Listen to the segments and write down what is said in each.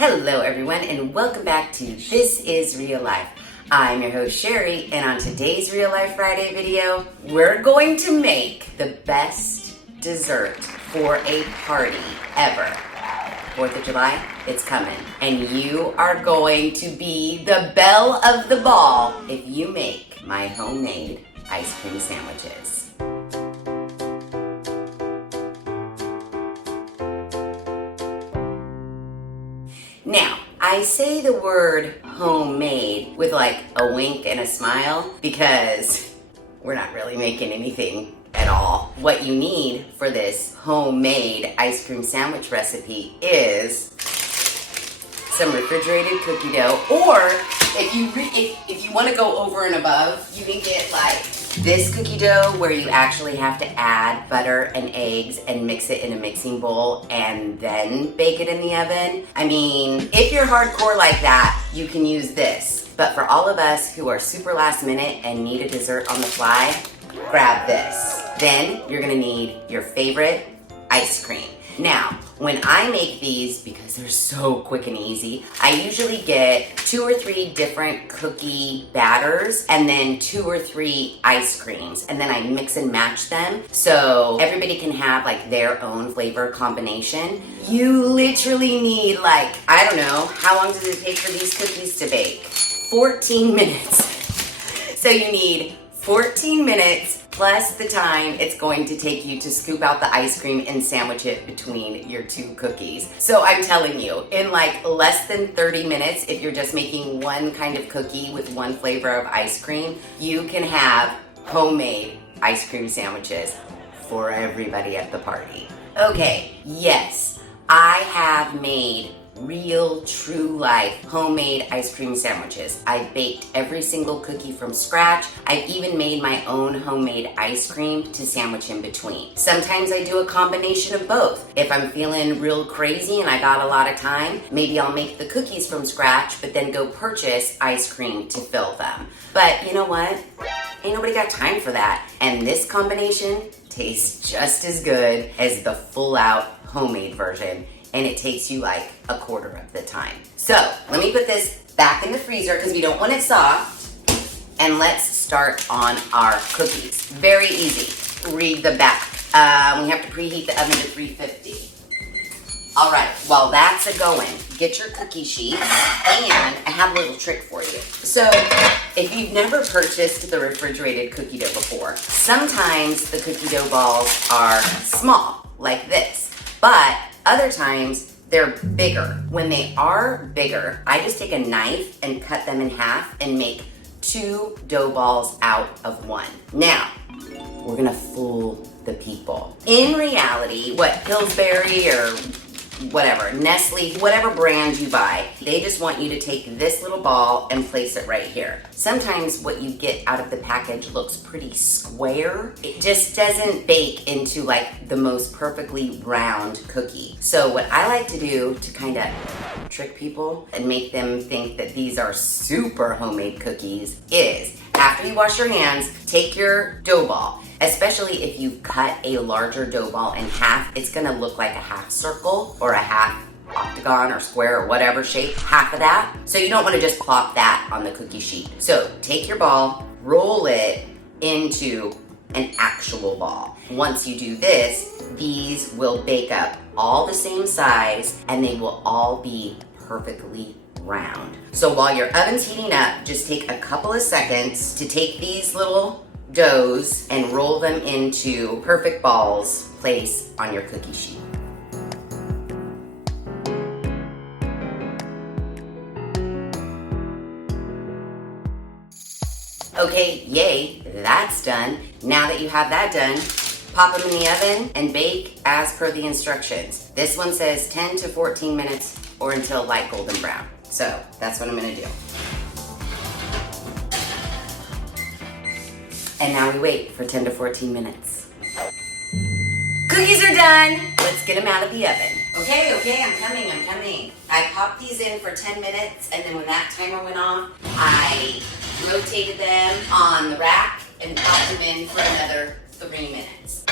Hello everyone and welcome back to This Is Real Life. I'm your host Sheri, and on today's Real Life Friday video, we're going to make the best dessert for a party ever. 4th of July, it's coming. And you are going to be the belle of the ball if you make my homemade ice cream sandwiches. Now, I say the word homemade with like a wink and a smile because we're not really making anything at all. What you need for this homemade ice cream sandwich recipe is some refrigerated cookie dough, or if you want to go over and above, you can get like this cookie dough where you actually have to add butter and eggs and mix it in a mixing bowl and then bake it in the oven. I mean, if you're hardcore like that, you can use this. But for all of us who are super last minute and need a dessert on the fly, grab this. Then you're gonna need your favorite ice cream. Now, when I make these, because they're so quick and easy, I usually get 2 or 3 different cookie batters and then 2 or 3 ice creams, and then I mix and match them so everybody can have like their own flavor combination. You literally need like, I don't know, how long does it take for these cookies to bake? 14 minutes. So you need 14 minutes plus the time it's going to take you to scoop out the ice cream and sandwich it between your 2 cookies. So I'm telling you, in like less than 30 minutes, if you're just making one kind of cookie with one flavor of ice cream, you can have homemade ice cream sandwiches for everybody at the party. Okay, yes, I have made real, true life homemade ice cream sandwiches. I've baked every single cookie from scratch. I've even made my own homemade ice cream to sandwich in between. Sometimes I do a combination of both. If I'm feeling real crazy and I got a lot of time, maybe I'll make the cookies from scratch, but then go purchase ice cream to fill them. But you know what? Ain't nobody got time for that. And this combination tastes just as good as the full out homemade version, and it takes you like a quarter of the time. So let me put this back in the freezer because we don't want it soft. And let's start on our cookies. Very easy. Read the back. We have to preheat the oven to 350. All right, while that's a-going, get your cookie sheet, and I have a little trick for you. So if you've never purchased the refrigerated cookie dough before, sometimes the cookie dough balls are small, like this, but other times, they're bigger. When they are bigger, I just take a knife and cut them in half and make 2 dough balls out of 1. Now, we're gonna fool the people. In reality, what Pillsbury or whatever, Nestle, whatever brand you buy, they just want you to take this little ball and place it right here. Sometimes what you get out of the package looks pretty square. It just doesn't bake into like the most perfectly round cookie. So what I like to do to kind of trick people and make them think that these are super homemade cookies is, after you wash your hands, take your dough ball. Especially if you cut a larger dough ball in half, it's gonna look like a half circle or a half octagon or square or whatever shape, half of that. So you don't wanna just plop that on the cookie sheet. So take your ball, roll it into an actual ball. Once you do this, these will bake up all the same size and they will all be perfectly round. So while your oven's heating up, just take a couple of seconds to take these little doughs and roll them into perfect balls placed on your cookie sheet. Okay, yay, that's done. Now that you have that done, pop them in the oven and bake as per the instructions. This one says 10 to 14 minutes or until light golden brown. So that's what I'm gonna do. And now we wait for 10 to 14 minutes. Cookies are done. Let's get them out of the oven. Okay, I'm coming. I popped these in for 10 minutes, and then when that timer went off, I rotated them on the rack and popped them in for another 3 minutes.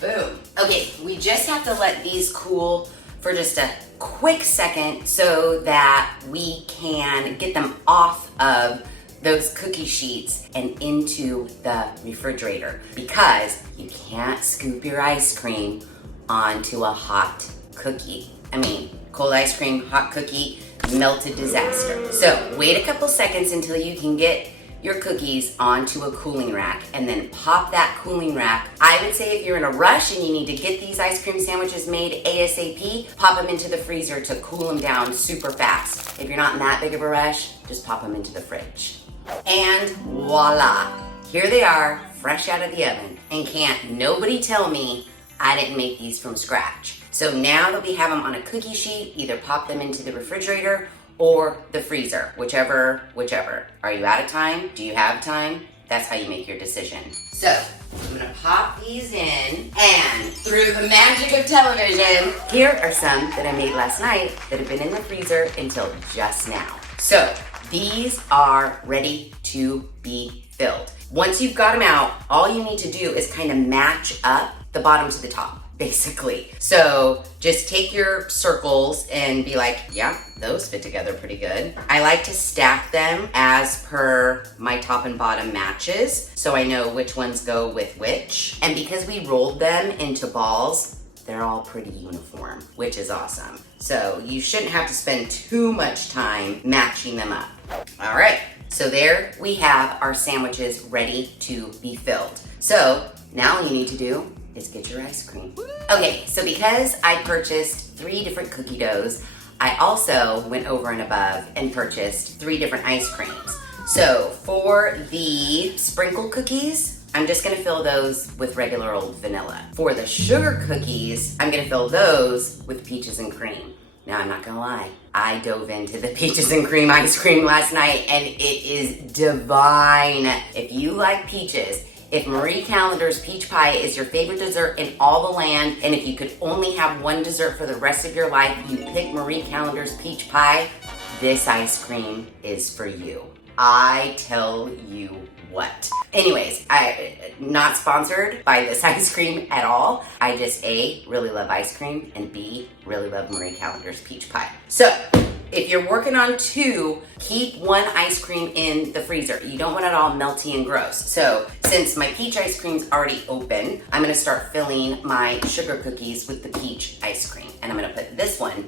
Boom. Okay, we just have to let these cool for just a quick second so that we can get them off of those cookie sheets and into the refrigerator, because you can't scoop your ice cream onto a hot cookie. I mean, cold ice cream, hot cookie, melted disaster. So wait a couple seconds until you can get your cookies onto a cooling rack, and then pop that cooling rack. I would say if you're in a rush and you need to get these ice cream sandwiches made ASAP, pop them into the freezer to cool them down super fast. If you're not in that big of a rush, just pop them into the fridge. And voila, here they are, fresh out of the oven. And can't nobody tell me I didn't make these from scratch. So now that we have them on a cookie sheet, either pop them into the refrigerator or the freezer, whichever. Are you out of time? Do you have time? That's how you make your decision. So I'm gonna pop these in, and through the magic of television, here are some that I made last night that have been in the freezer until just now. So these are ready to be filled. Once you've got them out, all you need to do is kind of match up the bottom to the top, basically. So just take your circles and be like, yeah, those fit together pretty good. I like to stack them as per my top and bottom matches, so I know which ones go with which. And because we rolled them into balls, they're all pretty uniform, which is awesome. So you shouldn't have to spend too much time matching them up. All right, so there we have our sandwiches ready to be filled. So now all you need to do is get your ice cream. Okay, so because I purchased 3 different cookie doughs, I also went over and above and purchased 3 different ice creams. So for the sprinkle cookies, I'm just gonna fill those with regular old vanilla. For the sugar cookies, I'm gonna fill those with peaches and cream. Now, I'm not gonna lie, I dove into the peaches and cream ice cream last night, and it is divine. If you like peaches, if Marie Callender's peach pie is your favorite dessert in all the land, and if you could only have one dessert for the rest of your life, you pick Marie Callender's peach pie, this ice cream is for you. I tell you what. Anyways, I'm not sponsored by this ice cream at all. I just A, really love ice cream, and B, really love Marie Callender's peach pie. So, if you're working on 2, keep 1 ice cream in the freezer. You don't want it all melty and gross. So, since my peach ice cream's already open, I'm gonna start filling my sugar cookies with the peach ice cream. And I'm gonna put this one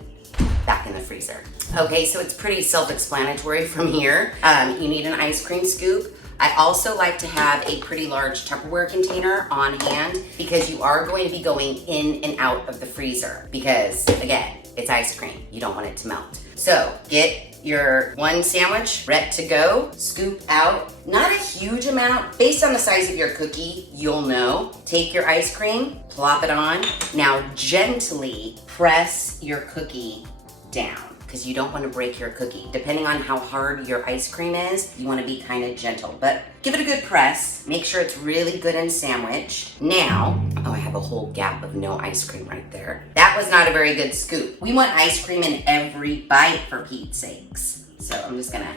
back in the freezer. Okay, so it's pretty self-explanatory from here. You need an ice cream scoop. I also like to have a pretty large Tupperware container on hand, because you are going to be going in and out of the freezer, because again, it's ice cream. You don't want it to melt. So get your 1 sandwich ready to go, scoop out, not a huge amount. Based on the size of your cookie, you'll know. Take your ice cream, plop it on. Now gently press your cookie down, because you don't want to break your cookie. Depending on how hard your ice cream is, you want to be kind of gentle, but give it a good press. Make sure it's really good and sandwiched. Now, oh, I have a whole gap of no ice cream right there. That was not a very good scoop. We want ice cream in every bite, for Pete's sakes. So I'm just gonna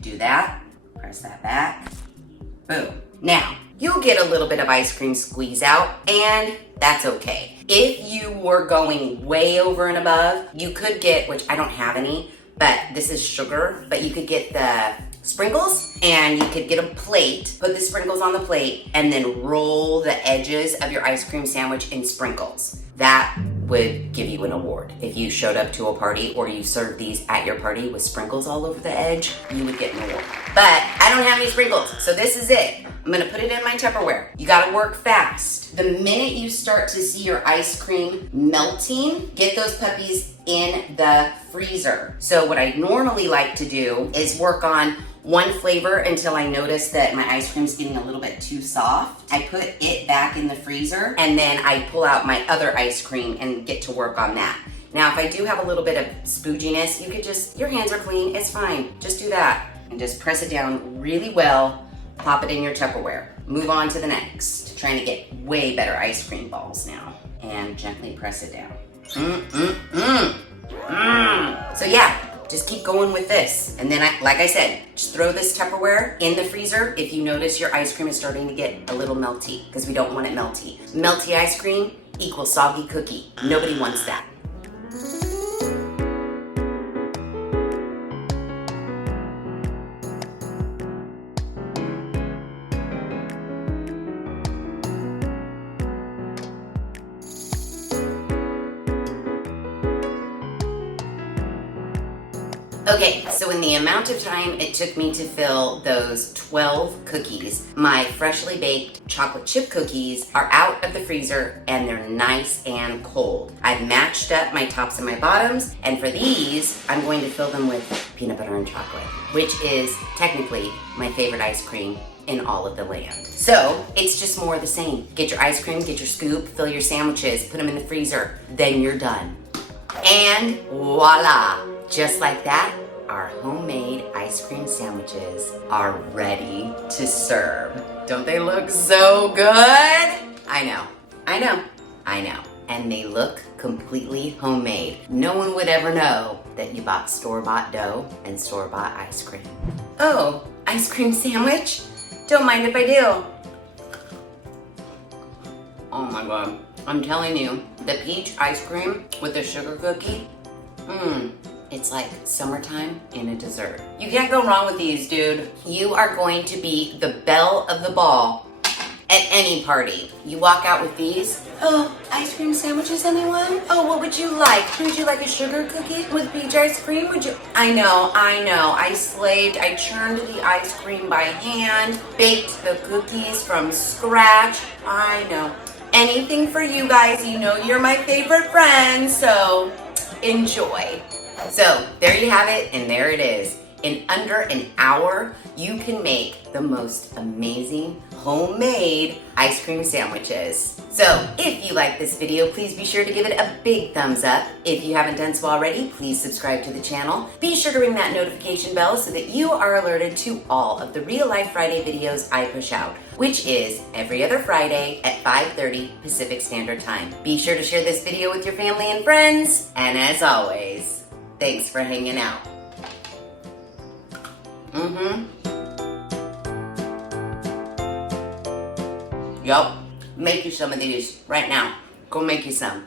do that, press that back, boom. Now, you'll get a little bit of ice cream squeeze out, and that's okay. If you were going way over and above, you could get, which I don't have any, but this is sugar, but you could get the sprinkles, and you could get a plate, put the sprinkles on the plate, and then roll the edges of your ice cream sandwich in sprinkles. That would give you an award. If you showed up to a party or you served these at your party with sprinkles all over the edge, you would get an award. But I don't have any sprinkles, so this is it. I'm gonna put it in my Tupperware. You gotta work fast. The minute you start to see your ice cream melting, get those puppies in the freezer. So what I normally like to do is work on 1 flavor until I notice that my ice cream's getting a little bit too soft. I put it back in the freezer, and then I pull out my other ice cream and get to work on that. Now, if I do have a little bit of spooginess, you could just, your hands are clean, it's fine. Just do that and just press it down really well, pop it in your Tupperware. Move on to the next. Trying to get way better ice cream balls now, and gently press it down. So yeah, just keep going with this. And then, like I said, just throw this Tupperware in the freezer if you notice your ice cream is starting to get a little melty, because we don't want it melty. Melty ice cream equals soggy cookie. Nobody wants that. Okay, so in the amount of time it took me to fill those 12 cookies, my freshly baked chocolate chip cookies are out of the freezer and they're nice and cold. I've matched up my tops and my bottoms, and for these, I'm going to fill them with peanut butter and chocolate, which is technically my favorite ice cream in all of the land. So it's just more of the same. Get your ice cream, get your scoop, fill your sandwiches, put them in the freezer, then you're done. And voila! Just like that, our homemade ice cream sandwiches are ready to serve. Don't they look so good? I know. And they look completely homemade. No one would ever know that you bought store-bought dough and store-bought ice cream. Oh, ice cream sandwich? Don't mind if I do. Oh my God. I'm telling you, the peach ice cream with the sugar cookie, it's like summertime in a dessert. You can't go wrong with these, dude. You are going to be the belle of the ball at any party. You walk out with these. Oh, ice cream sandwiches, anyone? Oh, what would you like? Would you like a sugar cookie with peach ice cream? Would you? I know. I slaved, I churned the ice cream by hand, baked the cookies from scratch. I know. Anything for you guys. You know you're my favorite friends, so enjoy. So there you have it, and there it is. In under an hour, you can make the most amazing homemade ice cream sandwiches. So if you like this video, please be sure to give it a big thumbs up. If you haven't done so already, please subscribe to the channel. Be sure to ring that notification bell so that you are alerted to all of the Real Life Friday videos I push out, which is every other Friday at 5:30 Pacific Standard Time. Be sure to share this video with your family and friends. And as always, thanks for hanging out. Yup. Make you some of these right now. Go make you some.